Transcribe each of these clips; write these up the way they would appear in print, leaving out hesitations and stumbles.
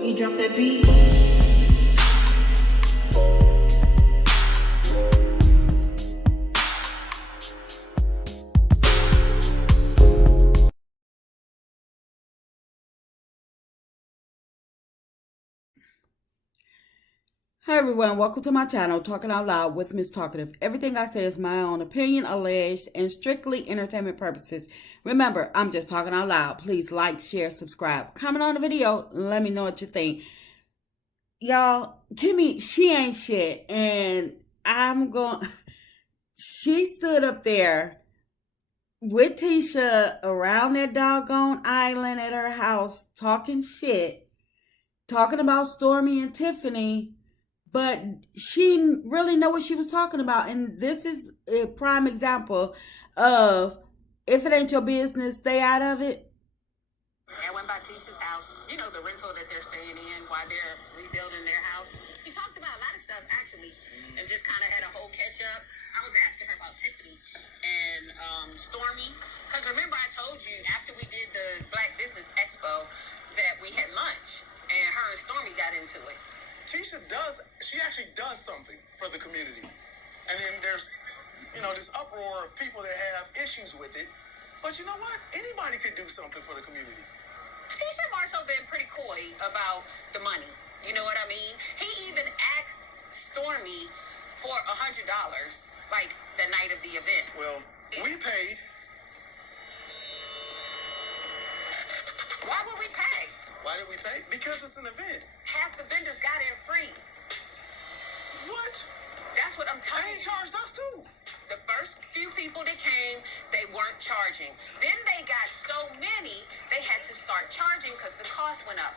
Boogie, drop that beat. Hi everyone, welcome to my channel, Talking Out Loud with Miss Talkative. Everything I say is my own opinion, alleged, and strictly entertainment purposes. Remember, I'm just talking out loud. Please like, share, subscribe, comment on the video, and let me know what you think. Y'all, Kimmie, she ain't shit, and she stood up there with Tisha around that doggone island at her house, talking shit, talking about Stormy and Tiffany, but she didn't really know what she was talking about. And this is a prime example of, if it ain't your business, stay out of it. I went by Tisha's house, you know, the rental that they're staying in while they're rebuilding their house. We talked about a lot of stuff, actually, and just kind of had a whole catch-up. I was asking her about Tiffany and Stormy, because remember I told you after we did the Black Business Expo that we had lunch, and her and Stormy got into it. Tisha actually does something for the community. And then there's, this uproar of people that have issues with it. But you know what? Anybody could do something for the community. Tisha Marshall been pretty coy about the money. You know what I mean? He even asked Stormy for $100, like the night of the event. Well, we paid. Why would we pay? Why did we pay? Because it's an event. Half the vendors got in free. What? That's what I'm telling They you. charged us too. The first few people that came, they weren't charging. Then they got so many, they had to start charging because the cost went up.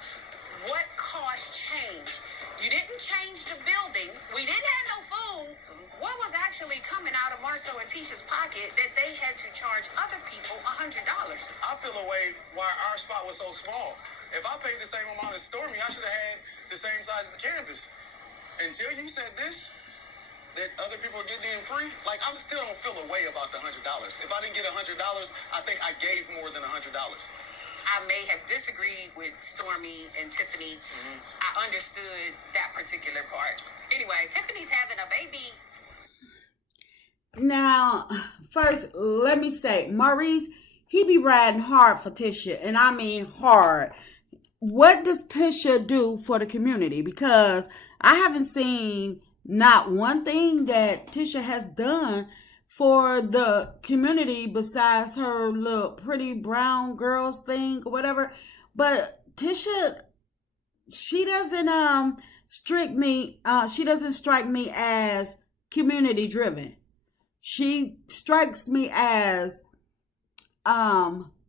What cost changed? You didn't change the building. We didn't have no food. What was actually coming out of Marceau and Tisha's pocket that they had to charge other people $100? I feel a way why our spot was so small. If I paid the same amount as Stormy, I should have had the same size as the canvas. Until you said this, that other people are getting in free, like I still don't feel a way about the $100. If I didn't get $100, I think I gave more than $100. I may have disagreed with Stormy and Tiffany. I understood that particular part. Anyway, Tiffany's having a baby. Now, first, let me say, Maurice, he be riding hard for Tisha, and I mean hard. What does Tisha do for the community? Because I haven't seen not one thing that Tisha has done for the community besides her little pretty brown girls thing or whatever. But Tisha, she doesn't strike me as community driven. She strikes me as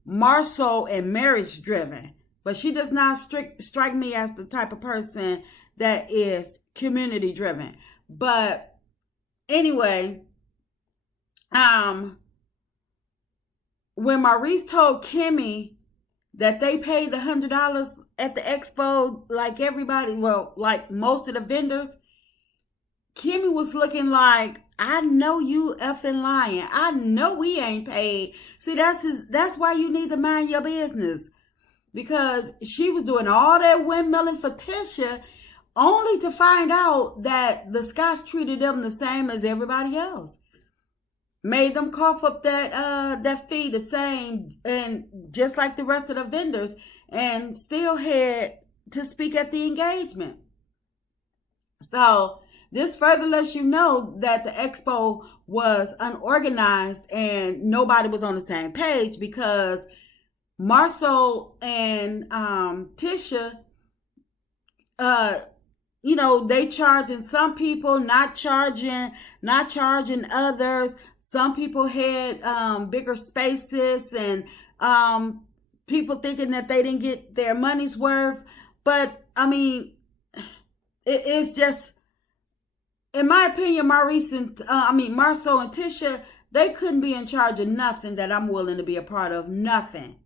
Marceau and marriage driven. But she does not strike me as the type of person that is community driven. But anyway, when Maurice told Kimmie that they paid the $100 at the expo, like everybody, well, like most of the vendors, Kimmie was looking like, I know you effing lying. I know we ain't paid. See, that's why you need to mind your business. Because she was doing all that windmilling for Tisha, only to find out that the Scots treated them the same as everybody else. Made them cough up that fee the same, and just like the rest of the vendors, and still had to speak at the engagement. So this further lets you know that the expo was unorganized and nobody was on the same page, because Marceau and Tisha, they charging some people, not charging others. Some people had bigger spaces, and people thinking that they didn't get their money's worth. But I mean, it's just, in my opinion, Marceau and Tisha, they couldn't be in charge of nothing that I'm willing to be a part of. Nothing.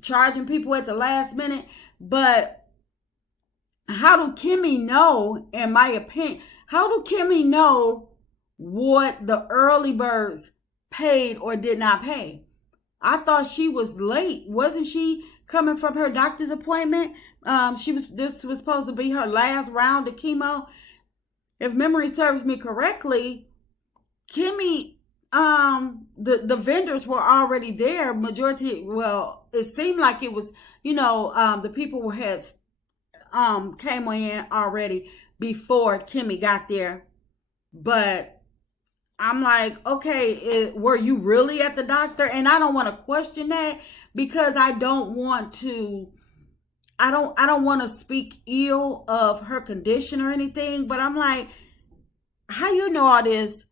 Charging people at the last minute. But how do Kimmie know, in my opinion, how do Kimmie know what the early birds paid or did not pay? I thought she was late. Wasn't she coming from her doctor's appointment. This was supposed to be her last round of chemo. If memory serves me correctly, Kimmie, the vendors were already there. Majority, well, it seemed like it was, the people who had came in already before Kimmie got there. But I'm like, okay, were you really at the doctor? And I don't want to question that, because I don't want to speak ill of her condition or anything, but I'm like, how you know all this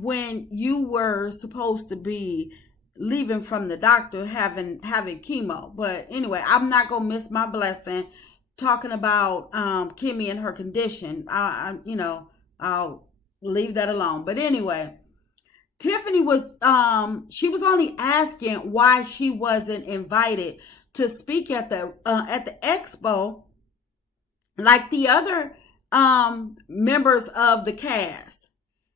when you were supposed to be leaving from the doctor having chemo? But anyway, I'm not gonna miss my blessing talking about Kimmie and her condition. I'll leave that alone. But anyway, Tiffany was she was only asking why she wasn't invited to speak at the expo like the other members of the cast.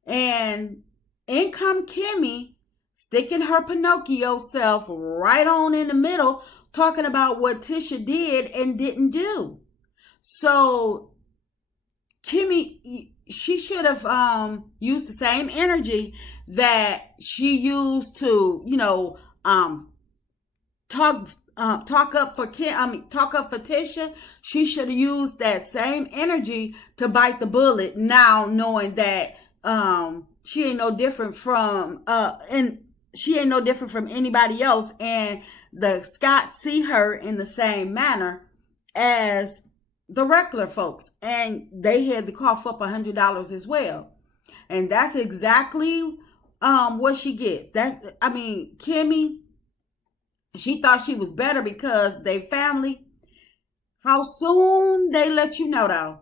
And in come Kimmie, sticking her Pinocchio self right on in the middle, talking about what Tisha did and didn't do. So Kimmie, she should have used the same energy that she used to, talk up for Tisha. She should have used that same energy to bite the bullet now, knowing that she ain't no different from anybody else, and the Scots see her in the same manner as the regular folks, and they had to cough up $100 as well. And that's exactly what she gets. Kimmie, she thought she was better because they family. How soon they let you know, though.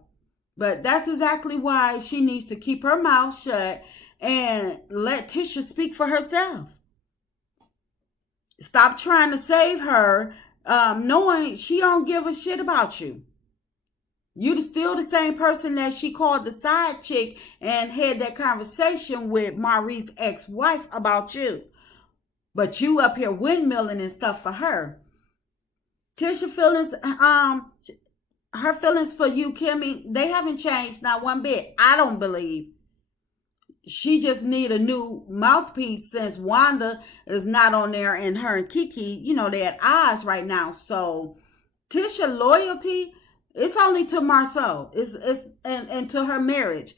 But that's exactly why she needs to keep her mouth shut and let Tisha speak for herself. Stop trying to save her, knowing she don't give a shit about you. You're still the same person that she called the side chick and had that conversation with Maurice's ex-wife about you. But you up here windmilling and stuff for her. Tisha feelings, her feelings for you, Kimmie, they haven't changed not one bit. I don't believe. She just need a new mouthpiece since Wanda is not on there, and her and Kiki, they're at odds right now. So Tisha loyalty, it's only to Marceau. It's and to her marriage.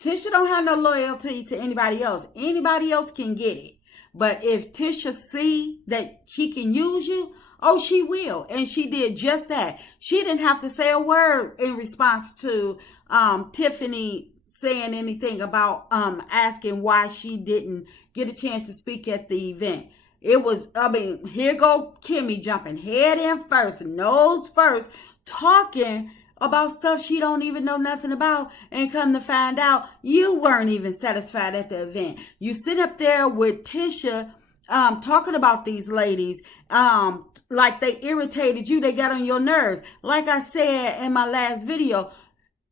Tisha don't have no loyalty to anybody else. Anybody else can get it. But if Tisha see that she can use you, oh, she will. And she did just that. She didn't have to say a word in response to Tiffany saying anything about asking why she didn't get a chance to speak at the event. It was, here go Kimmie jumping head in first, nose first, talking about stuff she don't even know nothing about, and come to find out you weren't even satisfied at the event. You sit up there with Tisha talking about these ladies like they irritated you, they got on your nerves. Like I said in my last video,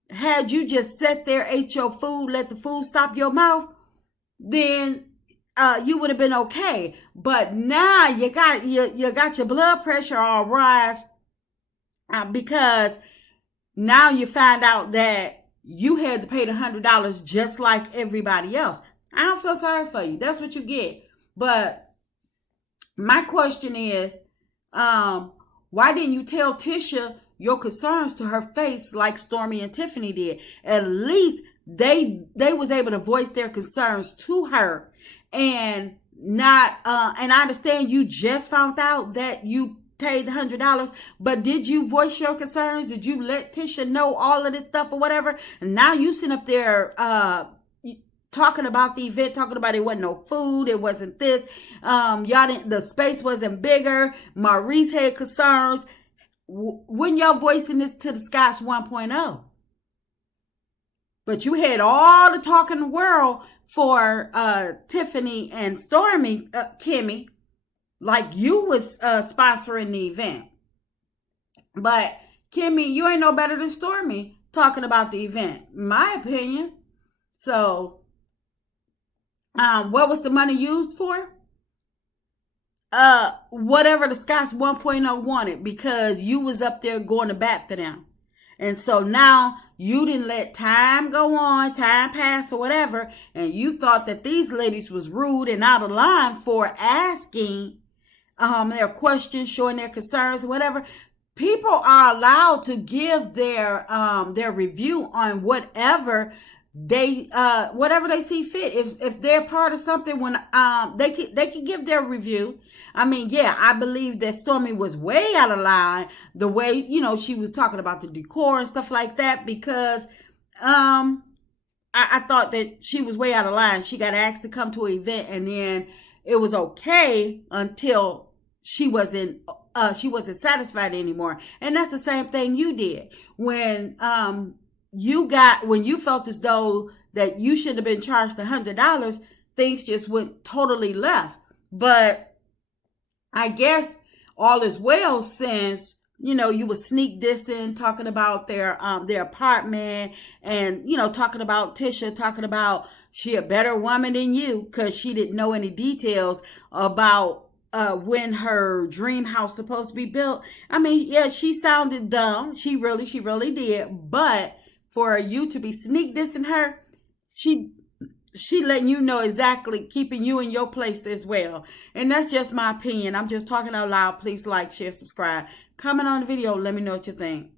had you just sat there, ate your food, let the food stop your mouth, then you would have been okay. But now you got your blood pressure all rise because now you find out that you had to pay the $100 just like everybody else. I don't feel sorry for you. That's what you get. But my question is, why didn't you tell Tisha your concerns to her face like Stormy and Tiffany did? At least they was able to voice their concerns to her, and not. And I understand you just found out that you paid the $100, but did you voice your concerns? Did you let Tisha know all of this stuff or whatever? And now you sit up there talking about the event, talking about it wasn't no food, it wasn't this, the space wasn't bigger, Maurice had concerns. When y'all voicing this to the Scots 1.0? But you had all the talk in the world for Tiffany and Stormy, Kimmie, like you was sponsoring the event. But Kimmie, you ain't no better than Stormy talking about the event, in my opinion. So what was the money used for? whatever the Scotts 1.0 wanted, because you was up there going to bat for them. And so now you didn't let time go on, time pass or whatever, and you thought that these ladies was rude and out of line for asking their questions, showing their concerns, whatever. People are allowed to give their review on whatever they see fit. If they're part of something, when they can give their review. I mean, yeah, I believe that Stormy was way out of line, the way, you know, she was talking about the decor and stuff like that, because I thought that she was way out of line. She got asked to come to an event, and then it was okay until she wasn't satisfied anymore. And that's the same thing you did when you felt as though that you should have been charged $100. Things just went totally left. But I guess all is well, since, you know, you were sneak dissing, talking about their apartment, and, you know, talking about Tisha, talking about she a better woman than you because she didn't know any details about when her dream house supposed to be built. I mean, yeah, she sounded dumb. She really did. But for you to be sneak dissing her, she letting you know exactly, keeping you in your place as well. And that's just my opinion. I'm just talking out loud. Please like, share, subscribe. Comment on the video. Let me know what you think.